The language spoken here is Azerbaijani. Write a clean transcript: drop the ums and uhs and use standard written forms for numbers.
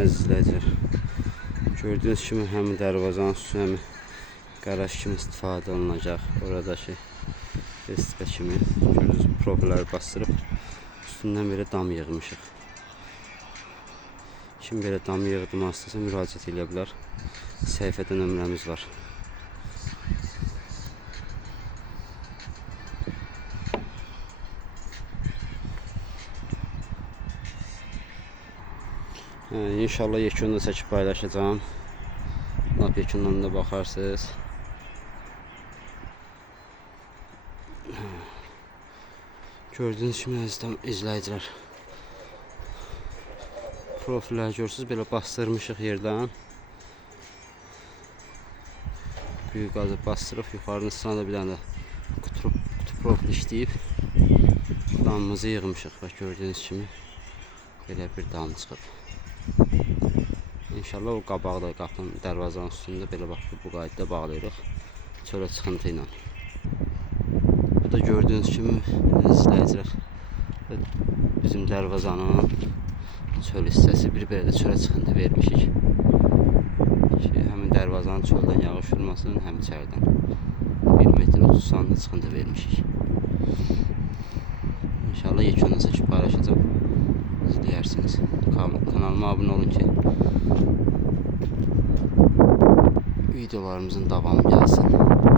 əziz izləyicilər. Gördüyünüz kimi həm dərvazanın üstü, həm qaraj kimi istifadə olunacaq. Oradakı resika kimi gördüyünüz profilləri bastırıb üstündən belə dam yığmışıq. Kim belə dam yığdırmaq istəsə müraciət edə bilər. Səhifədə nömrəmiz var. İnşallah yekununu çəkib paylaşacağım. Lap yekundan da baxarsınız. Gördüyünüz kimi əziz izləyicilər, profilləri görürsünüz, belə bastırmışıq yerdən. Büyük qazı bastırıb yuxarısına da bir dənə kutu profil işləyib damımızı yığmışıq. Bax, gördüyünüz kimi belə bir dam çıxıb. İnşallah o qabağı da qapının dərvazanın üstündə belə bax bu qaydada bağlayırıq çölə çıxıntı ilə. Bu da gördüyünüz kimi izləyicilər, bizim dərvazanın çöl hissəsi, bir belə də çölə çıxıntı vermişik ki, həmin dərvazanın çöldən yağış vurmasın, həm içərdən 1 metr 30 sm çıxıntı vermişik. İnşallah yekununu çəkib paylaşacağım, izləyərsiniz. Kanalıma abunə olun ki videolarımızın davamı gəlsin.